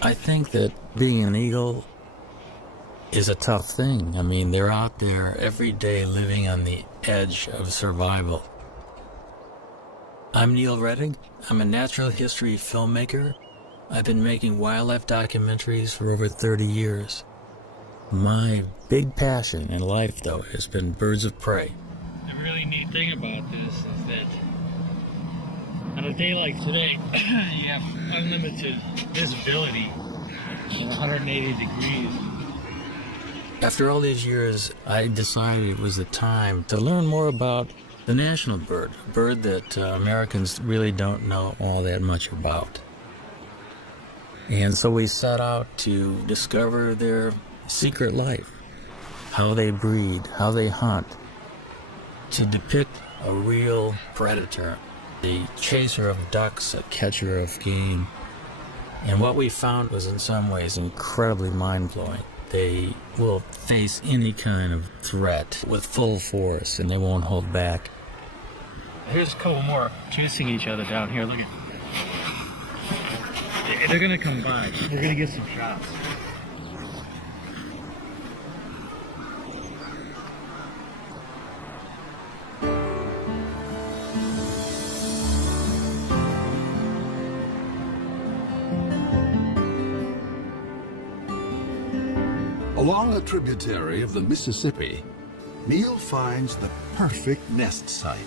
I think that being an eagle is a tough thing. I mean, they're out there every day living on the edge of survival. I'm Neil Redding. I'm a natural history filmmaker. I've been making wildlife documentaries for over 30 years. My big passion in life, though, has been birds of prey. The really neat thing about this is that on a day like today, you have unlimited visibility in 180 degrees. After all these years, I decided it was the time to learn more about the national bird, a bird that Americans really don't know all that much about. And so we set out to discover their secret life, how they breed, how they hunt, to depict a real predator, the chaser of ducks, a catcher of game. And what we found was in some ways incredibly mind-blowing. They will face any kind of threat with full force, and they won't hold back. Here's a couple more chasing each other down here. Look at, they're gonna come by. We're gonna get some shots. Along a tributary of the Mississippi, Neil finds the perfect nest site.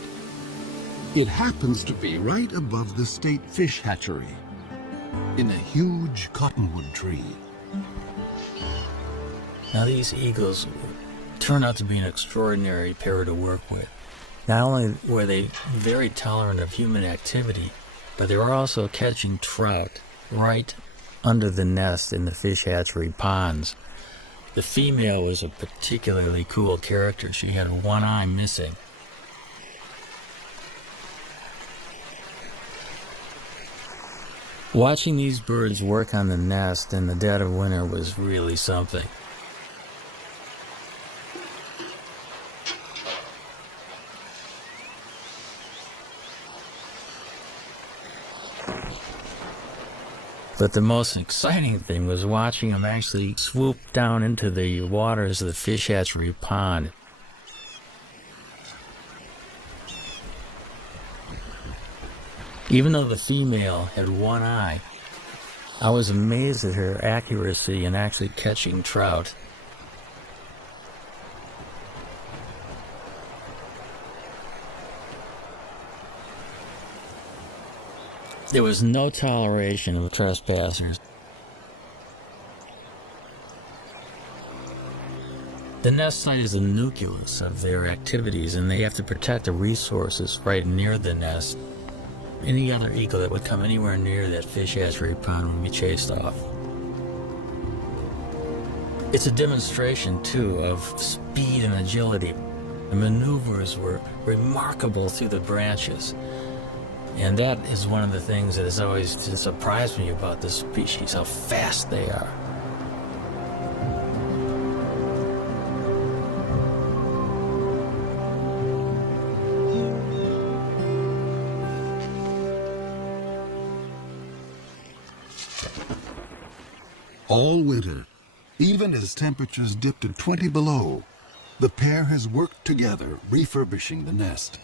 It happens to be right above the state fish hatchery, in a huge cottonwood tree. Now these eagles turn out to be an extraordinary pair to work with. Not only were they very tolerant of human activity, but they were also catching trout right under the nest in the fish hatchery ponds. The female was a particularly cool character. She had one eye missing. Watching these birds work on the nest in the dead of winter was really something. But the most exciting thing was watching them actually swoop down into the waters of the fish hatchery pond. Even though the female had one eye, I was amazed at her accuracy in actually catching trout. There was no toleration of trespassers. The nest site is the nucleus of their activities, and they have to protect the resources right near the nest. Any other eagle that would come anywhere near that fish hatchery pond would be chased off. It's a demonstration, too, of speed and agility. The maneuvers were remarkable through the branches. And that is one of the things that has always surprised me about this species, how fast they are. All winter, even as temperatures dipped to 20 below, the pair has worked together refurbishing the nest.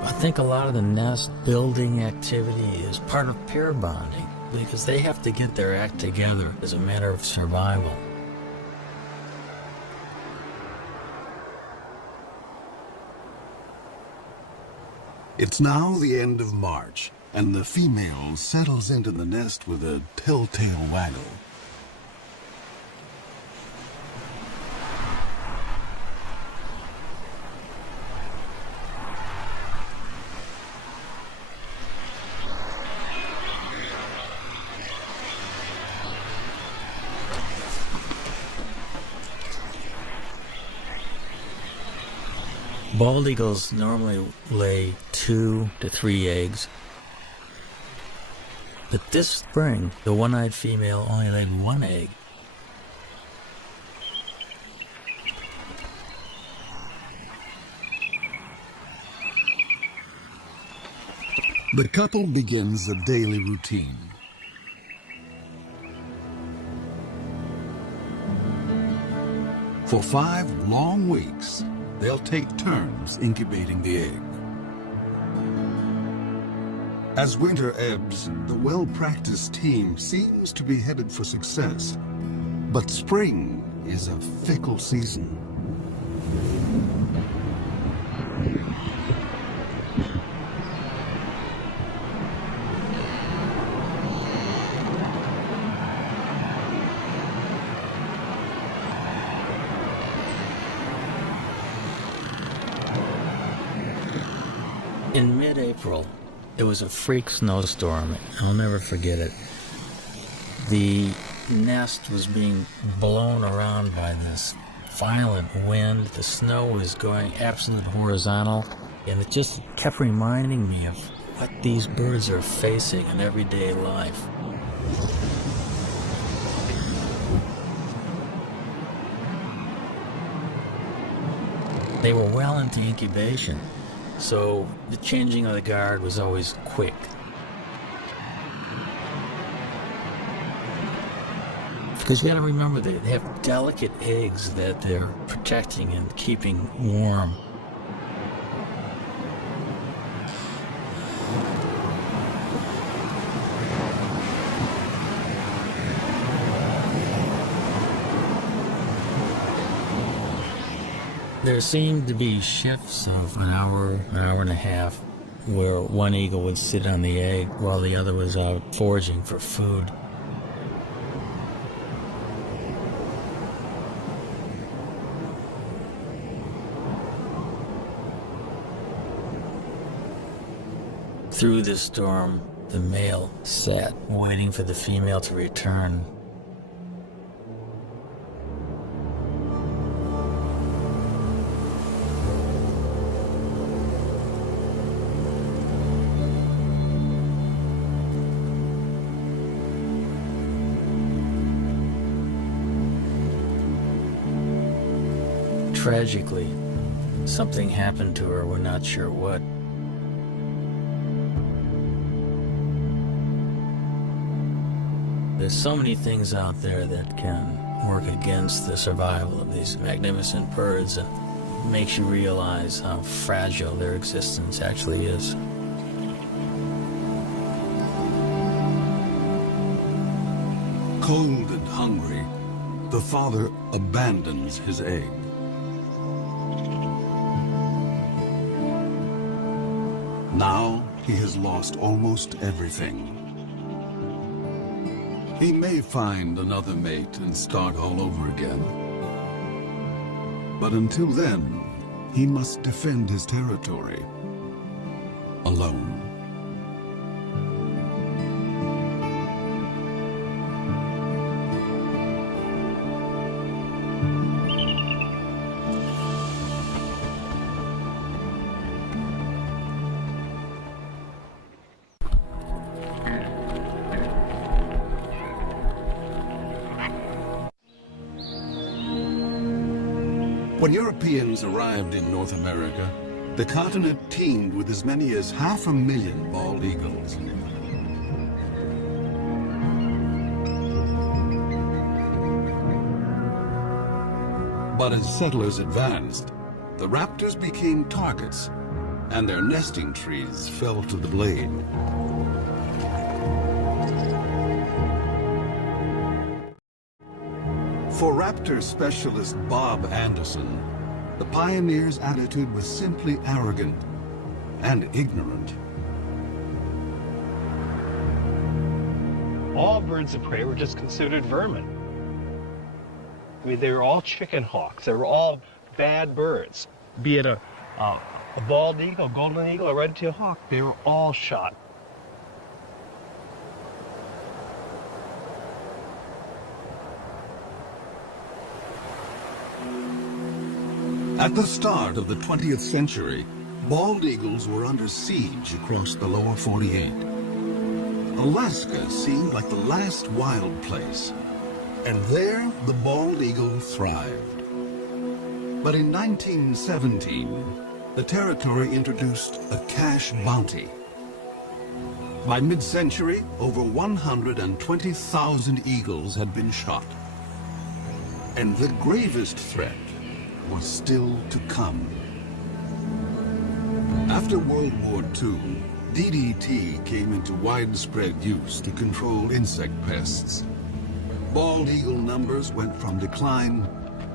I think a lot of the nest building activity is part of pair bonding, because they have to get their act together as a matter of survival. It's now the end of March, and the female settles into the nest with a telltale waggle. Bald eagles normally lay 2 to 3 eggs. But this spring, the one-eyed female only laid 1 egg. The couple begins a daily routine. For 5 long weeks, they'll take turns incubating the egg. As winter ebbs, the well-practiced team seems to be headed for success. But spring is a fickle season. In mid-April, it was a freak snowstorm. I'll never forget it. The nest was being blown around by this violent wind. The snow was going absolutely horizontal, and it just kept reminding me of what these birds are facing in everyday life. They were well into incubation, so the changing of the guard was always quick. Because you got to remember, they have delicate eggs that they're protecting and keeping warm. There seemed to be shifts of an hour and a half, where one eagle would sit on the egg while the other was out foraging for food. Through this storm, the male sat waiting for the female to return. Tragically, something happened to her, we're not sure what. There's so many things out there that can work against the survival of these magnificent birds, and makes you realize how fragile their existence actually is. Cold and hungry, the father abandons his egg. Now he has lost almost everything. He may find another mate and start all over again. But until then, he must defend his territory alone. When Europeans arrived in North America, the continent teemed with as many as 500,000 bald eagles. But as settlers advanced, the raptors became targets, and their nesting trees fell to the blade. For raptor specialist Bob Anderson, the pioneer's attitude was simply arrogant. and ignorant. All birds of prey were just considered vermin. I mean, they were all chicken hawks. They were all bad birds. Be it a bald eagle, a golden eagle, a red-tailed hawk, they were all shot. At the start of the 20th century, bald eagles were under siege across the lower 48. Alaska seemed like the last wild place, and there the bald eagle thrived. But in 1917, the territory introduced a cash bounty. By mid-century, over 120,000 eagles had been shot. And the gravest threat was still to come. After World War II, DDT came into widespread use to control insect pests. Bald eagle numbers went from decline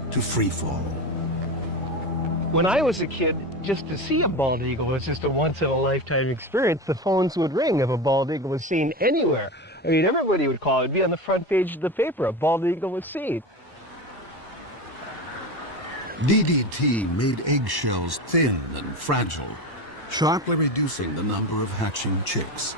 to freefall. When I was a kid, just to see a bald eagle was just a once-in-a-lifetime experience. The phones would ring if a bald eagle was seen anywhere. I mean, everybody would call. It'd be on the front page of the paper. A bald eagle was seen. DDT made eggshells thin and fragile, sharply reducing the number of hatching chicks.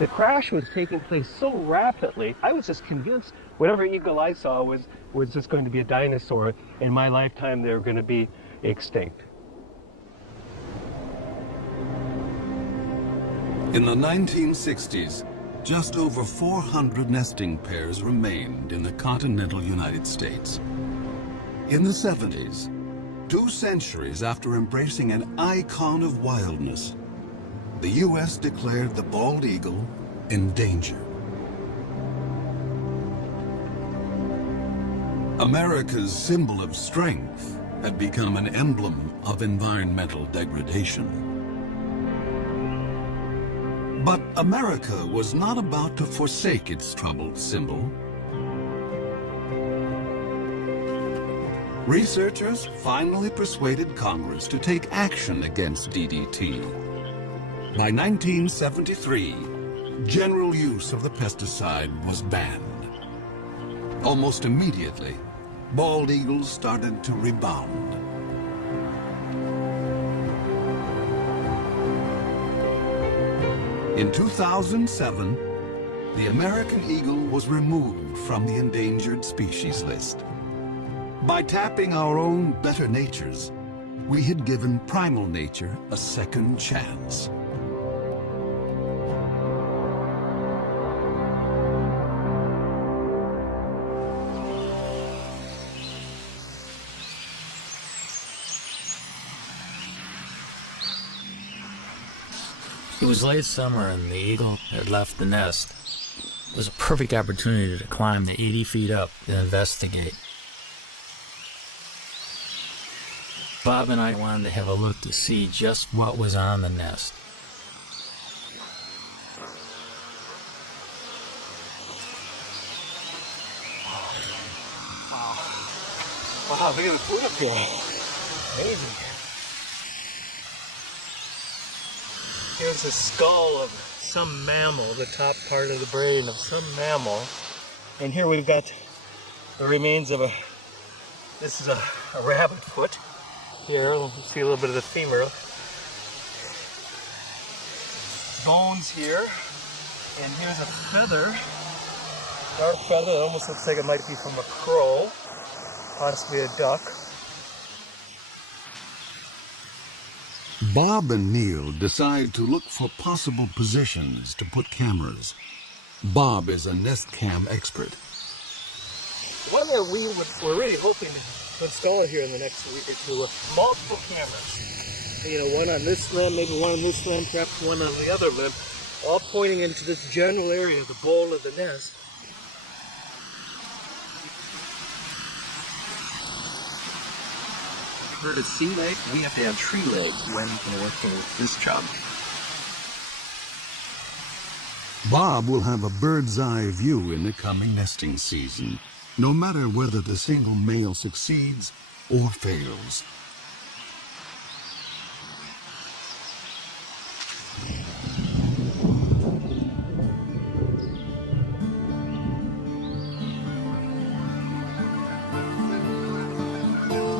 The crash was taking place so rapidly, I was just convinced whatever eagle I saw was just going to be a dinosaur. In my lifetime, they were going to be extinct. In the 1960s, just over 400 nesting pairs remained in the continental United States. In the 70s, 2 centuries after embracing an icon of wildness, the U.S. declared the bald eagle endangered. America's symbol of strength had become an emblem of environmental degradation. But America was not about to forsake its troubled symbol. Researchers finally persuaded Congress to take action against DDT. By 1973, general use of the pesticide was banned. Almost immediately, bald eagles started to rebound. In 2007, the American eagle was removed from the endangered species list. By tapping our own better natures, we had given primal nature a second chance. It was late summer and the eagle had left the nest. It was a perfect opportunity to climb the 80 feet up and investigate. Bob and I wanted to have a look to see just what was on the nest. Wow, look at the food up here. Amazing. Here's a skull of some mammal, the top part of the brain of some mammal. And here we've got the remains of this is a rabbit foot. Here, we'll see a little bit of the femur. Bones here. And here's a feather. Dark feather, it almost looks like it might be from a crow, possibly a duck. Bob and Neil decide to look for possible positions to put cameras. Bob is a nest cam expert. One that we're really hoping to install here in the next week or two, multiple cameras. You know, one on this limb, maybe one on this limb, perhaps one on the other limb, all pointing into this general area, the bowl of the nest. For the sea leg, we have to have tree legs when we're working with this job. Bob will have a bird's eye view in the coming nesting season. No matter whether the single male succeeds or fails.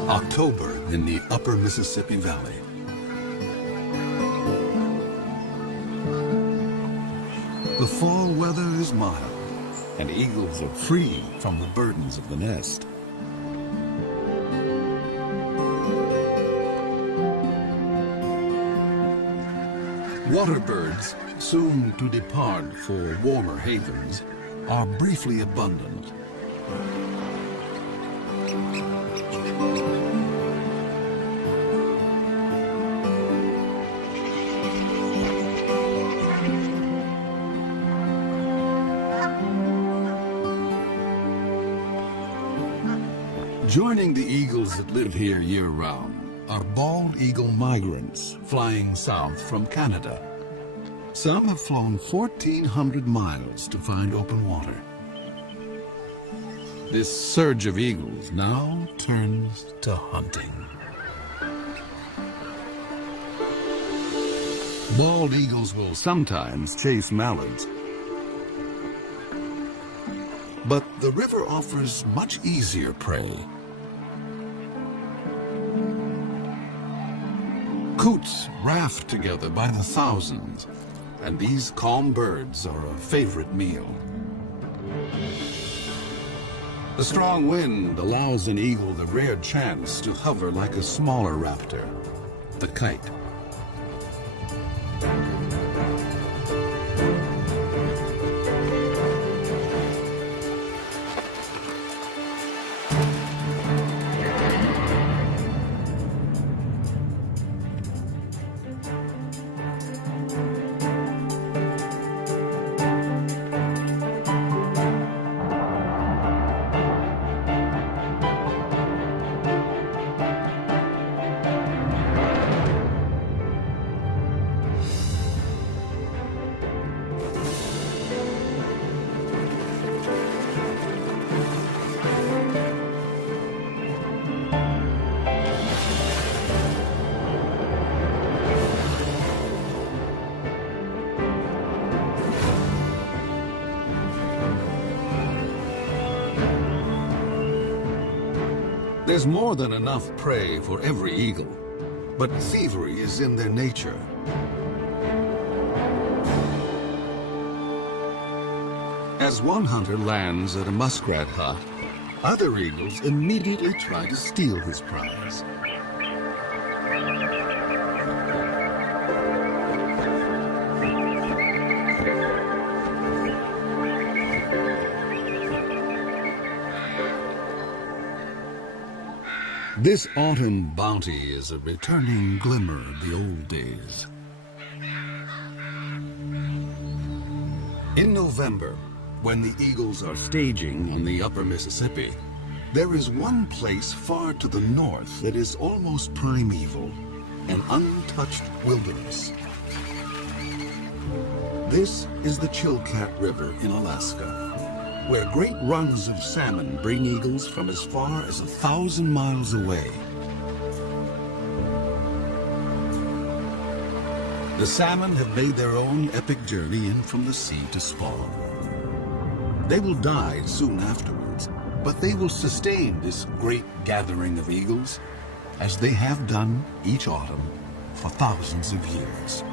October in the upper Mississippi Valley. The fall weather is mild, and eagles are free from the burdens of the nest. Water birds, soon to depart for warmer havens, are briefly abundant. Joining the eagles that live here year-round are bald eagle migrants flying south from Canada. Some have flown 1,400 miles to find open water. This surge of eagles now turns to hunting. Bald eagles will sometimes chase mallards, but the river offers much easier prey. Coots raft together by the thousands, and these calm birds are a favorite meal. The strong wind allows an eagle the rare chance to hover like a smaller raptor, the kite. There's more than enough prey for every eagle, but thievery is in their nature. As one hunter lands at a muskrat hut, other eagles immediately try to steal his prize. This autumn bounty is a returning glimmer of the old days. In November, when the eagles are staging on the upper Mississippi, there is one place far to the north that is almost primeval, an untouched wilderness. This is the Chilkat River in Alaska, where great runs of salmon bring eagles from as far as 1,000 miles away. The salmon have made their own epic journey in from the sea to spawn. They will die soon afterwards, but they will sustain this great gathering of eagles, as they have done each autumn for thousands of years.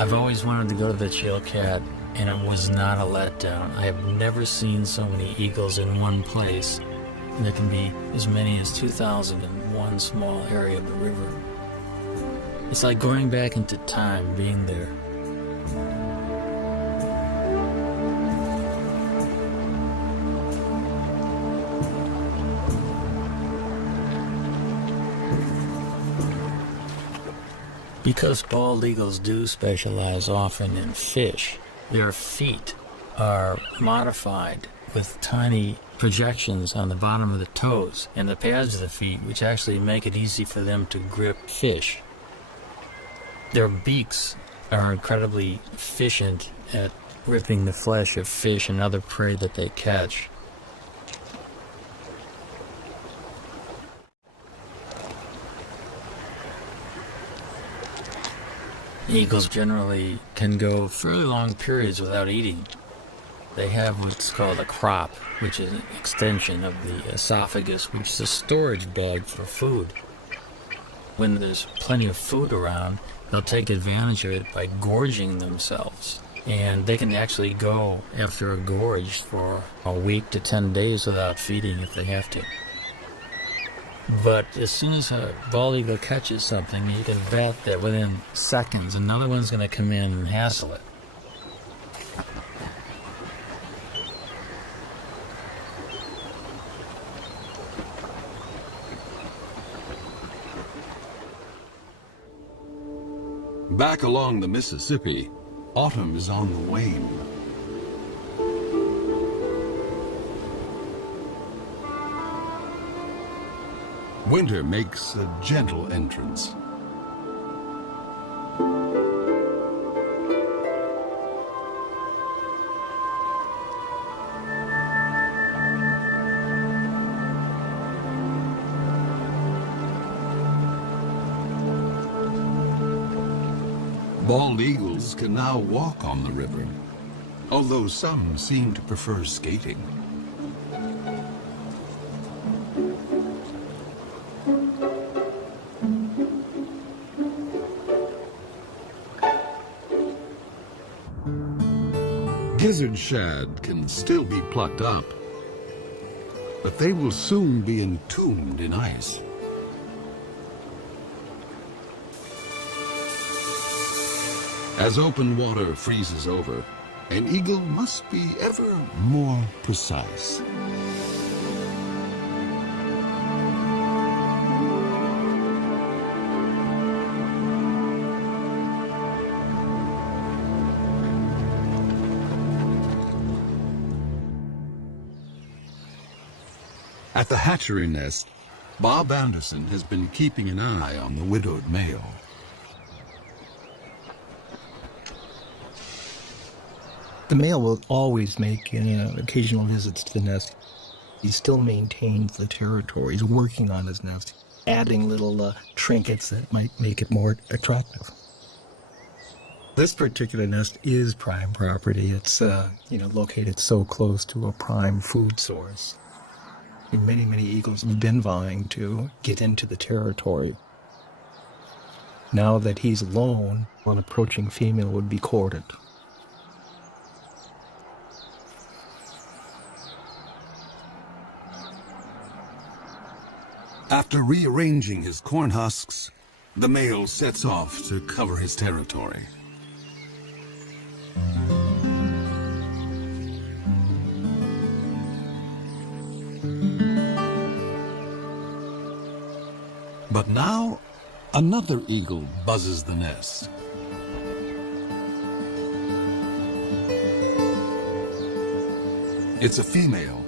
I've always wanted to go to the Chilkat, and it was not a letdown. I have never seen so many eagles in one place. And there can be as many as 2,000 in one small area of the river. It's like going back into time, being there. Because bald eagles do specialize often in fish, their feet are modified with tiny projections on the bottom of the toes and the pads of the feet, which actually make it easy for them to grip fish. Their beaks are incredibly efficient at ripping the flesh of fish and other prey that they catch. Eagles generally can go fairly long periods without eating. They have what's called a crop, which is an extension of the esophagus, which is a storage bag for food. When there's plenty of food around, they'll take advantage of it by gorging themselves. And they can actually go after a gorge for a week to 10 days without feeding if they have to. But as soon as a bald eagle catches something, you can bet that within seconds another one's going to come in and hassle it. Back along the Mississippi, autumn is on the wane. Winter makes a gentle entrance. Bald eagles can now walk on the river, although some seem to prefer skating. Gizzard shad can still be plucked up, but they will soon be entombed in ice. As open water freezes over, an eagle must be ever more precise. At the hatchery nest, Bob Anderson has been keeping an eye on the widowed male. The male will always make occasional visits to the nest. He still maintains the territory. He's working on his nest, adding little trinkets that might make it more attractive. This particular nest is prime property. It's located so close to a prime food source. And many eagles have been vying to get into the territory. Now that he's alone, an approaching female would be courted. After rearranging his corn husks, the male sets off to cover his territory. But now, another eagle buzzes the nest. It's a female.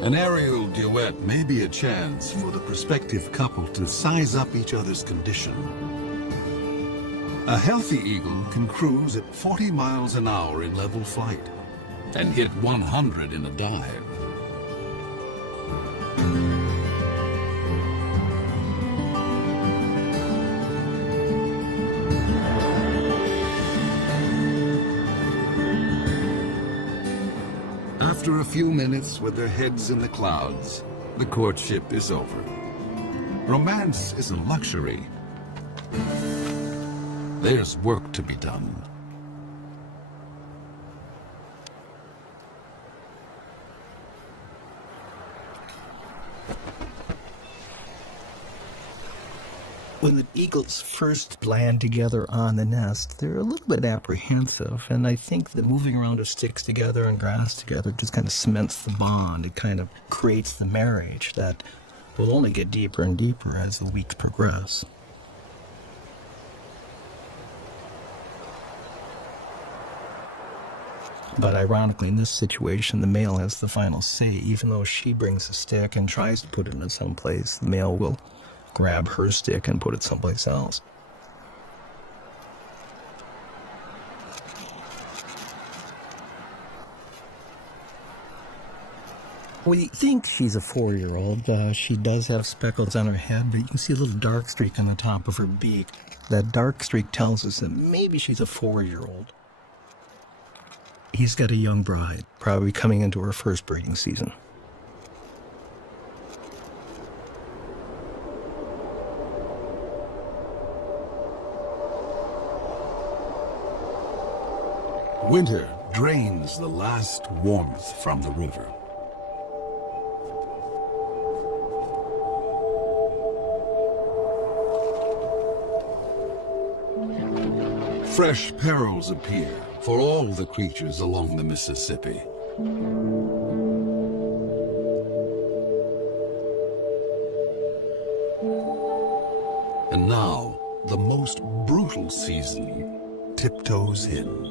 An aerial duet may be a chance for the prospective couple to size up each other's condition. A healthy eagle can cruise at 40 miles an hour in level flight and hit 100 in a dive. After a few minutes with their heads in the clouds, the courtship is over. Romance is a luxury. There's work to be done. When the eagles first land together on the nest, they're a little bit apprehensive, and I think that moving around of sticks together and grass together just kind of cements the bond. It kind of creates the marriage that will only get deeper and deeper as the weeks progress. But ironically, in this situation, the male has the final say. Even though she brings a stick and tries to put it in someplace, the male will grab her stick and put it someplace else. We think she's a 4-year-old. She does have speckles on her head, but you can see a little dark streak on the top of her beak. That dark streak tells us that maybe she's a 4-year-old. He's got a young bride, probably coming into her first breeding season. Winter drains the last warmth from the river. Fresh perils appear for all the creatures along the Mississippi. And now, the most brutal season tiptoes in.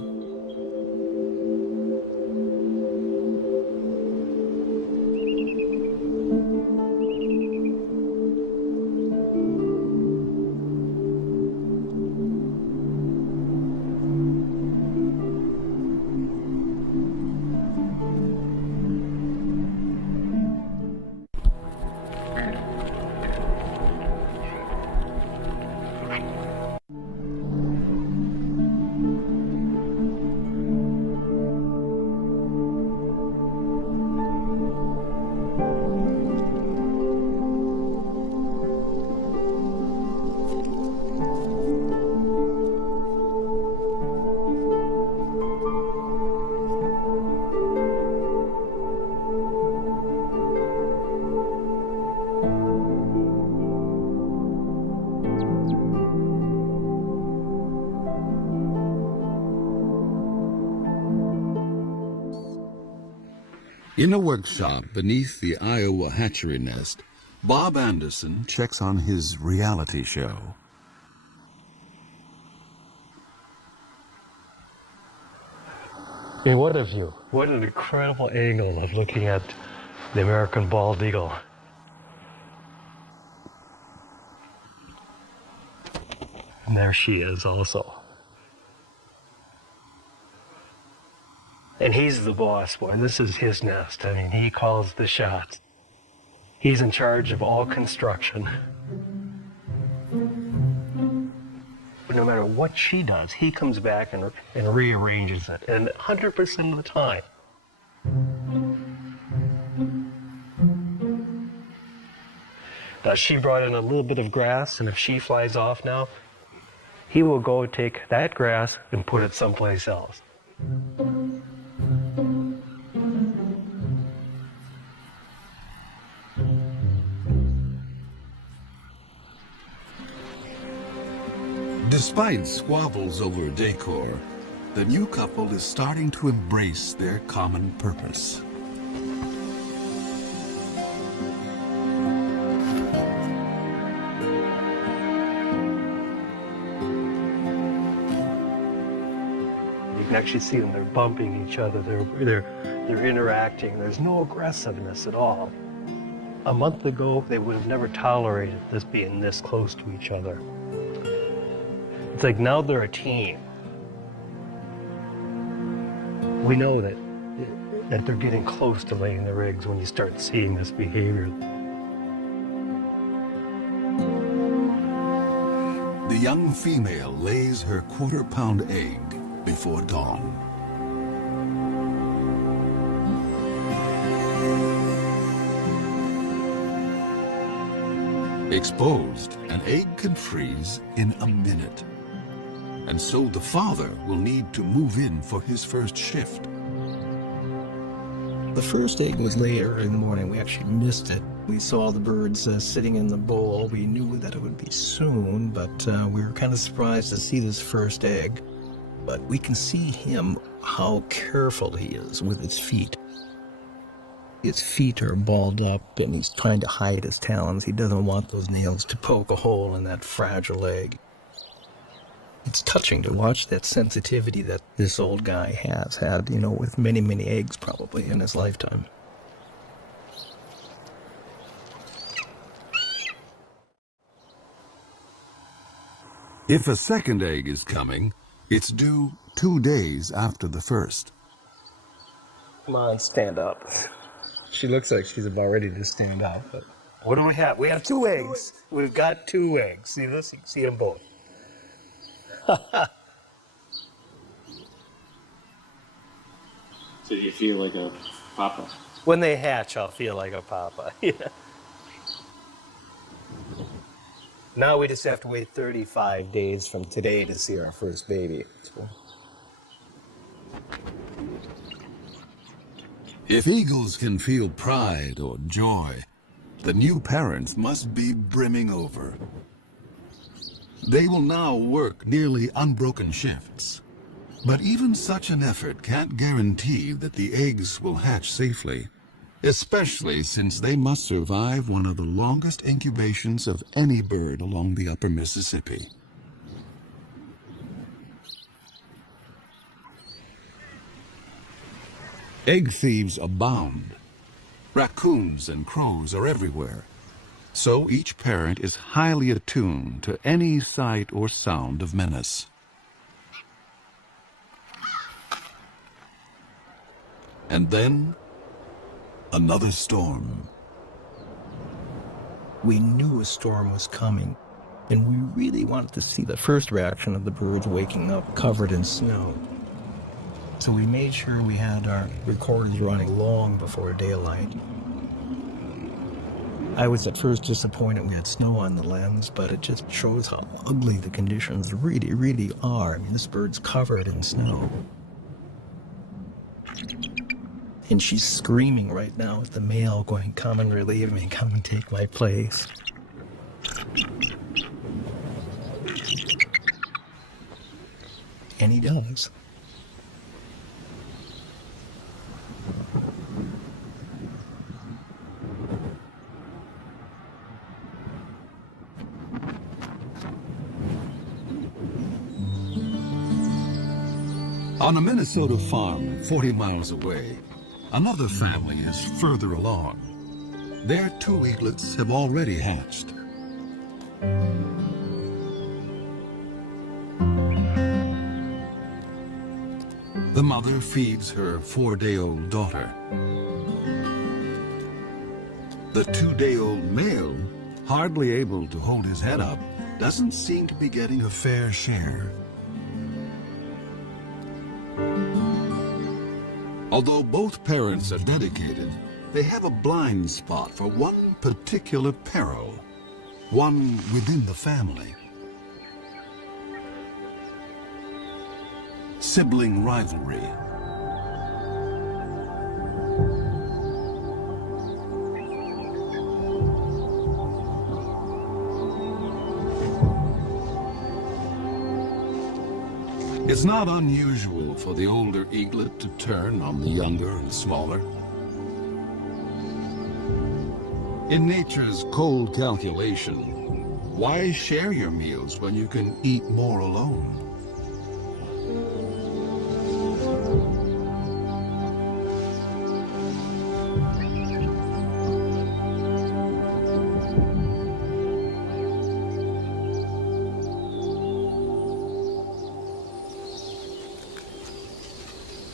In a workshop beneath the Iowa hatchery nest, Bob Anderson checks on his reality show. Hey, what a view. What an incredible angle of looking at the American bald eagle. And there she is also. And he's the boss boy. This is his nest. I mean, he calls the shots. He's in charge of all construction. But no matter what she does, he comes back and rearranges it. And 100% of the time. Now, she brought in a little bit of grass, and if she flies off now, he will go take that grass and put it someplace else. Despite squabbles over decor, the new couple is starting to embrace their common purpose. You can actually see them, they're bumping each other, they're interacting, there's no aggressiveness at all. A month ago, they would have never tolerated this being this close to each other. It's like now they're a team. We know that they're getting close to laying their eggs when you start seeing this behavior. The young female lays her quarter-pound egg before dawn. Exposed, an egg can freeze in a minute. And so the father will need to move in for his first shift. The first egg was later in the morning. We actually missed it. We saw the birds sitting in the bowl. We knew that it would be soon, but we were kind of surprised to see this first egg. But we can see him, how careful he is with his feet. His feet are balled up, and he's trying to hide his talons. He doesn't want those nails to poke a hole in that fragile egg. It's touching to watch that sensitivity that this old guy has had, with many, many eggs probably in his lifetime. If a second egg is coming, it's due 2 days after the first. Come on, stand up. She looks like she's about ready to stand up. But what do we have? We have 2 eggs. We've got 2 eggs. See this? You can see them both. So you feel like a papa? When they hatch, I'll feel like a papa. Yeah. Now we just have to wait 35 days from today to see our first baby. If eagles can feel pride or joy, the new parents must be brimming over. They will now work nearly unbroken shifts. But even such an effort can't guarantee that the eggs will hatch safely, especially since they must survive one of the longest incubations of any bird along the upper Mississippi. Egg thieves abound. Raccoons and crows are everywhere. So each parent is highly attuned to any sight or sound of menace. And then, another storm. We knew a storm was coming, and we really wanted to see the first reaction of the birds waking up covered in snow. So we made sure we had our recorders running long before daylight. I was at first disappointed we had snow on the lens, but it just shows how ugly the conditions really, really are. I mean, this bird's covered in snow. And she's screaming right now at the male, going, "Come and relieve me, come and take my place." And he does. On a Minnesota farm 40 miles away, another family is further along. Their 2 eaglets have already hatched. The mother feeds her 4-day-old daughter. The 2-day-old male, hardly able to hold his head up, doesn't seem to be getting a fair share. Although both parents are dedicated, they have a blind spot for one particular peril, one within the family. Sibling rivalry. It's not unusual for the older eaglet to turn on the younger and smaller. In nature's cold calculation, why share your meals when you can eat more alone?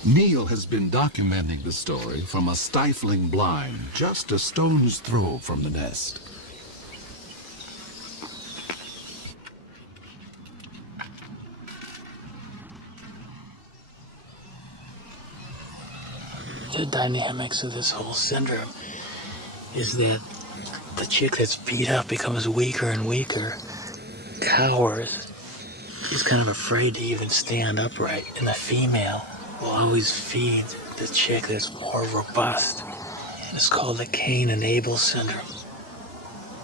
Neil has been documenting the story from a stifling blind just a stone's throw from the nest. The dynamics of this whole syndrome is that the chick that's beat up becomes weaker and weaker, cowers. She's kind of afraid to even stand upright, and the female will always feed the chick that's more robust. And it's called the Cain and Abel syndrome.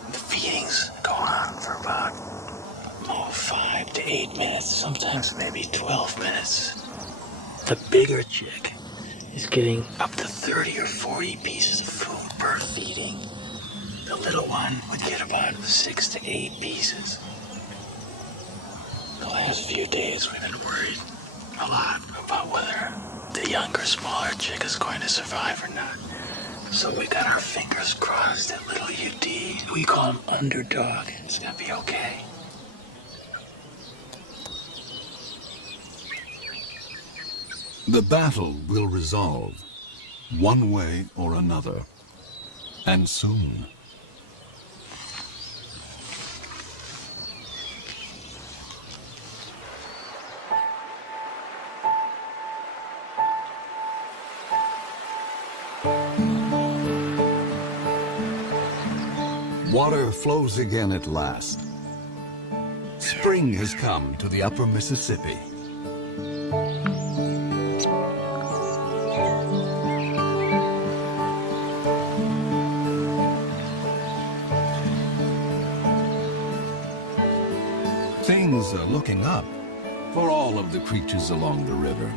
The feedings go on for about 5 to 8 minutes, sometimes maybe 12 minutes. The bigger chick He's getting up to 30 or 40 pieces of food per feeding. The little one would get about 6 to 8 pieces. The last few days we've been worried a lot about whether the younger, smaller chick is going to survive or not. So we got our fingers crossed that little UD, we call him Underdog, is gonna be okay. The battle will resolve, one way or another, and soon. Water flows again at last. Spring has come to the upper Mississippi. Things are looking up for all of the creatures along the river.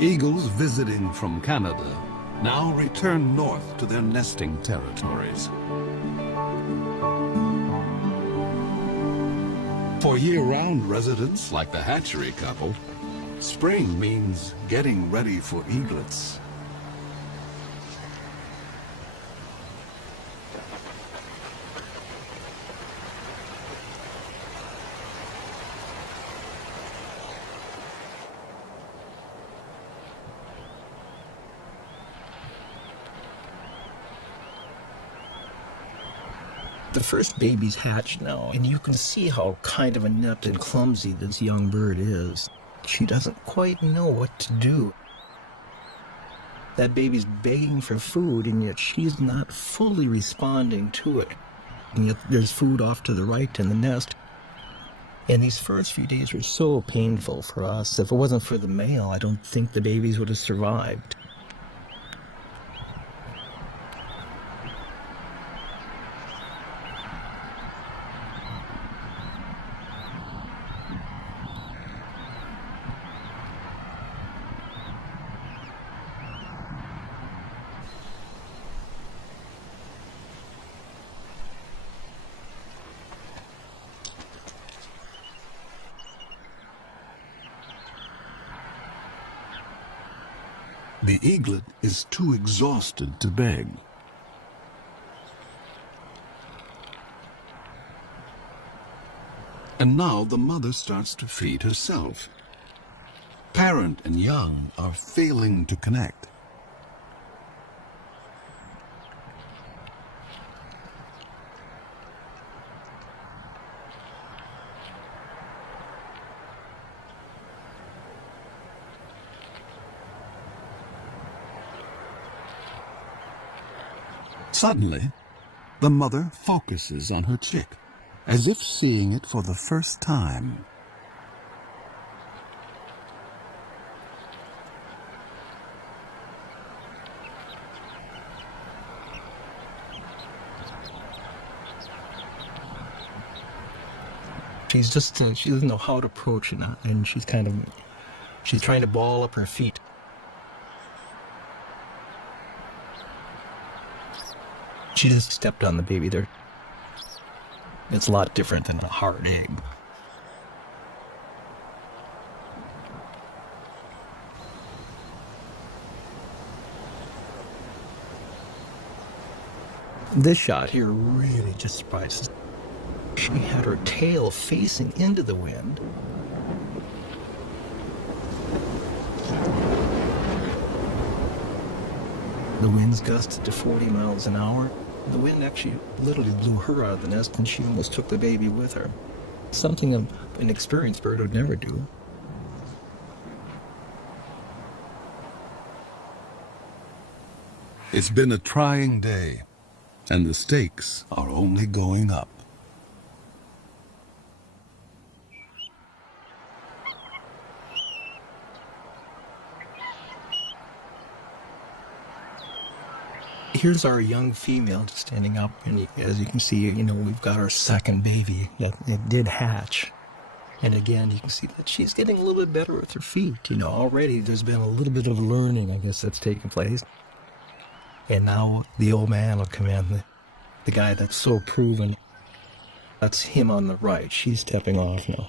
Eagles visiting from Canada now return north to their nesting territories. For year-round residents like the hatchery couple, spring means getting ready for eaglets. The first baby's hatched now, and you can see how kind of inept and clumsy this young bird is. She doesn't quite know what to do. That baby's begging for food, and yet she's not fully responding to it. And yet there's food off to the right in the nest. And these first few days were so painful for us. If it wasn't for the male, I don't think the babies would have survived. The eaglet is too exhausted to beg. And now the mother starts to feed herself. Parent and young are failing to connect. Suddenly, the mother focuses on her chick, as if seeing it for the first time. She doesn't know how to approach it, and she's trying to ball up her feet. She just stepped on the baby there. It's a lot different than a hard egg. This shot here really just surprises. She had her tail facing into the wind. The winds gusted to 40 miles an hour. The wind actually literally blew her out of the nest, and she almost took the baby with her. Something an experienced bird would never do. It's been a trying day, and the stakes are only going up. Here's our young female just standing up, and as you can see, we've got our second baby that it did hatch. And again, you can see that she's getting a little bit better with her feet. Already there's been a little bit of learning, I guess, that's taken place. And now the old man will come in, the guy that's so proven. That's him on the right. She's stepping off now.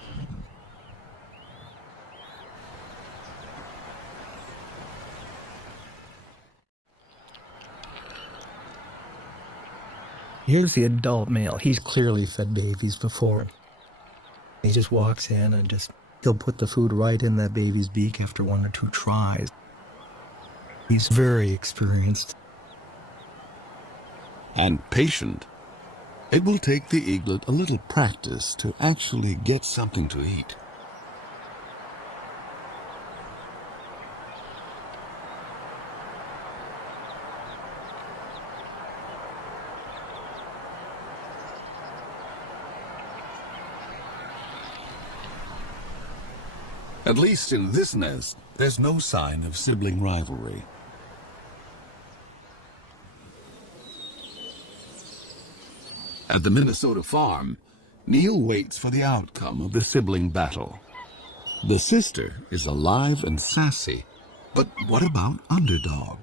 Here's the adult male. He's clearly fed babies before. He just walks in and he'll put the food right in that baby's beak after 1 or 2 tries. He's very experienced. And patient. It will take the eaglet a little practice to actually get something to eat. At least in this nest, there's no sign of sibling rivalry. At the Minnesota farm, Neil waits for the outcome of the sibling battle. The sister is alive and sassy, but what about Underdog?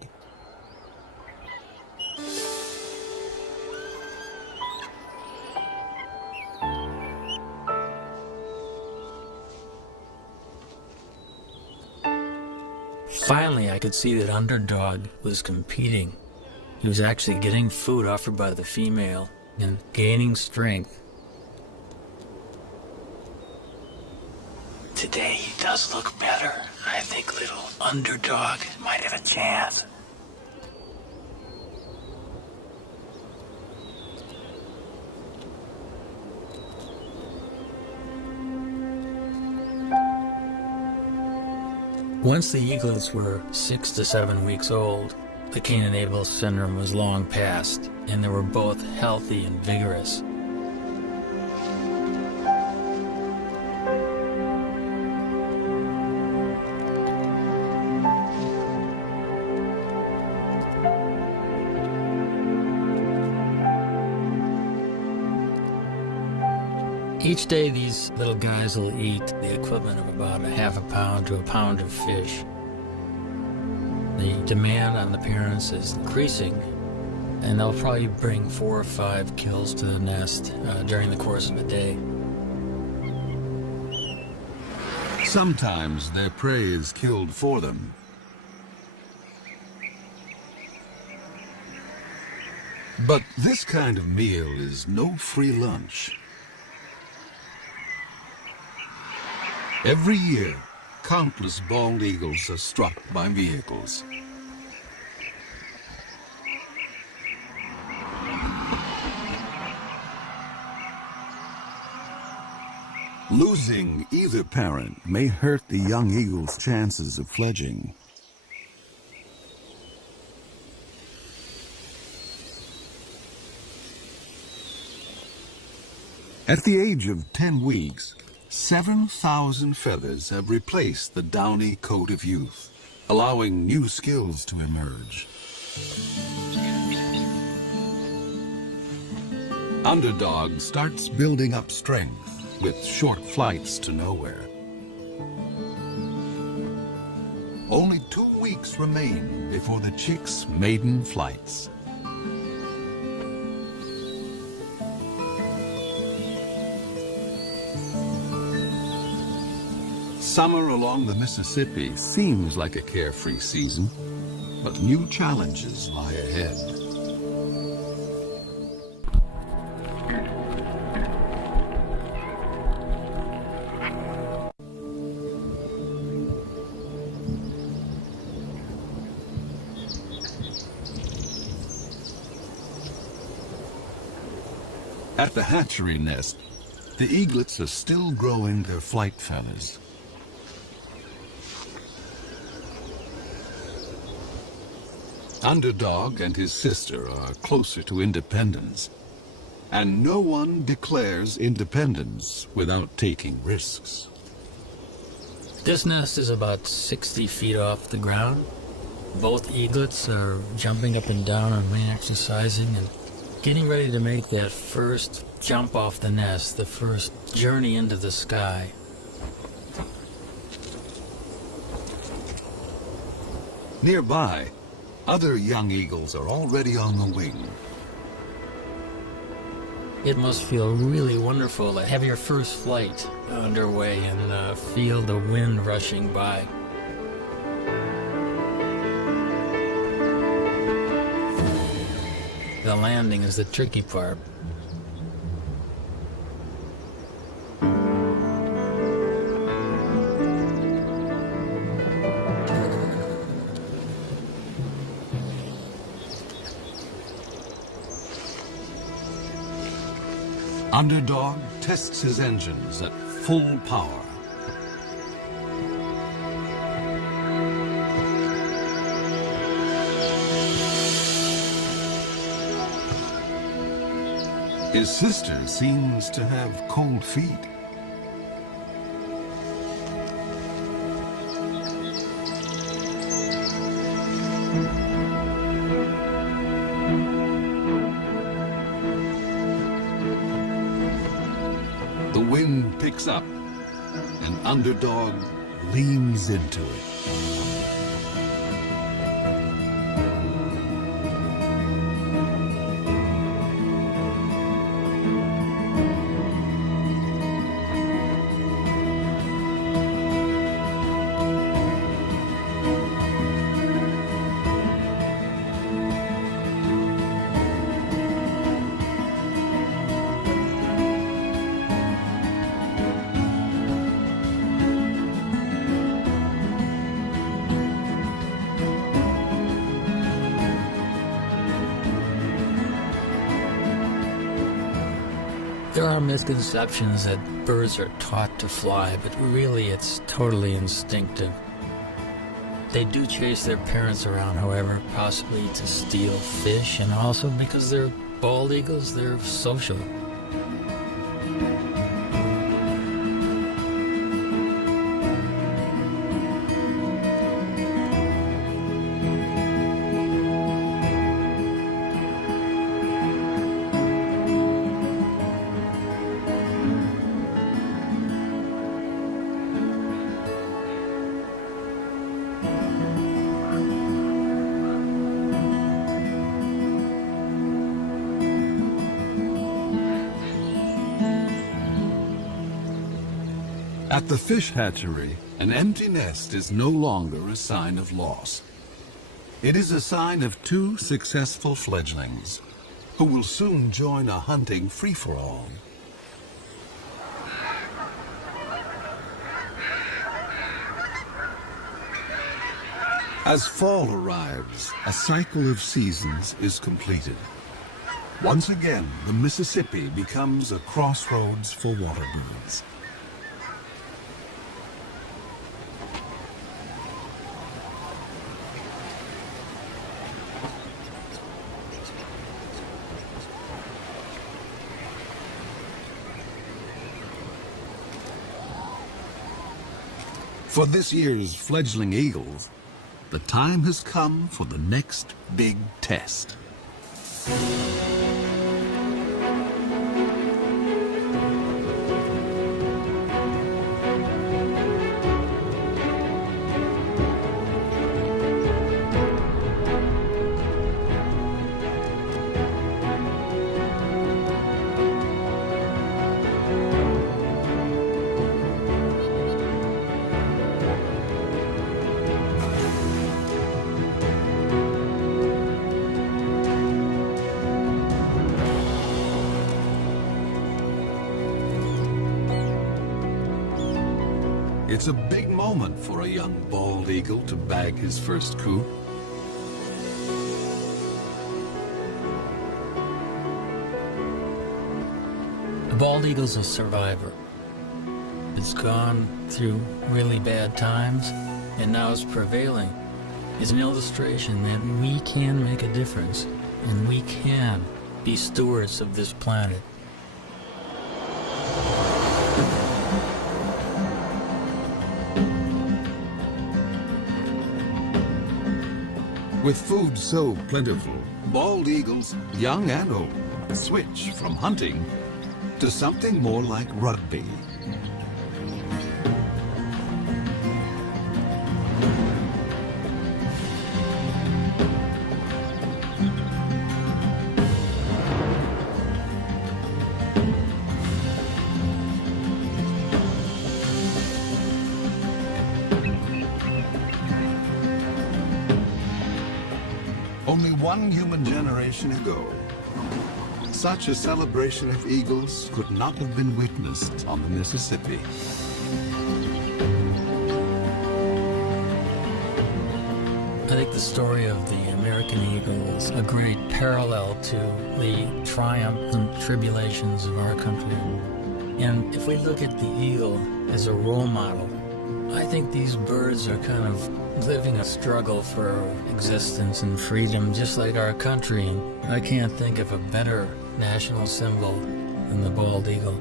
Finally, I could see that Underdog was competing. He was actually getting food offered by the female and gaining strength. Today he does look better. I think little Underdog might have a chance. Once the eaglets were 6 to 7 weeks old, the Cain-and-Abel syndrome was long past, and they were both healthy and vigorous. Each day these little guys will eat the equivalent of about a half a pound to a pound of fish. The demand on the parents is increasing, and they'll probably bring 4 or 5 kills to the nest during the course of a day. Sometimes their prey is killed for them. But this kind of meal is no free lunch. Every year, countless bald eagles are struck by vehicles. Losing either parent may hurt the young eagle's chances of fledging. At the age of 10 weeks, 7,000 feathers have replaced the downy coat of youth, allowing new skills to emerge. Underdog starts building up strength with short flights to nowhere. Only 2 weeks remain before the chick's maiden flights. Summer along the Mississippi seems like a carefree season, but new challenges lie ahead. At the hatchery nest, the eaglets are still growing their flight feathers. Underdog and his sister are closer to independence, and no one declares independence without taking risks. This nest is about 60 feet off the ground. Both eaglets are jumping up and down and exercising and getting ready to make that first jump off the nest, the first journey into the sky. Nearby, other young eagles are already on the wing. It must feel really wonderful to have your first flight underway and feel the wind rushing by. The landing is the tricky part. Underdog tests his engines at full power. His sister seems to have cold feet. The wind picks up, and Underdog leans into it. There are misconceptions that birds are taught to fly, but really it's totally instinctive. They do chase their parents around, however, possibly to steal fish, and also because they're bald eagles, they're social. At the fish hatchery, an empty nest is no longer a sign of loss. It is a sign of two successful fledglings who will soon join a hunting free-for-all. As fall arrives, a cycle of seasons is completed. Once again, the Mississippi becomes a crossroads for water birds. For this year's fledgling eagles, the time has come for the next big test. It's a big moment for a young bald eagle to bag his first coup. The bald eagle's a survivor. It's gone through really bad times, and now it's prevailing. It's an illustration that we can make a difference, and we can be stewards of this planet. With food so plentiful, bald eagles, young and old, switch from hunting to something more like rugby. Only one human generation ago, such a celebration of eagles could not have been witnessed on the Mississippi. I think the story of the American eagle is a great parallel to the triumphs and tribulations of our country. And if we look at the eagle as a role model, I think these birds are kind of living a struggle for existence and freedom, just like our country. I can't think of a better national symbol than the bald eagle.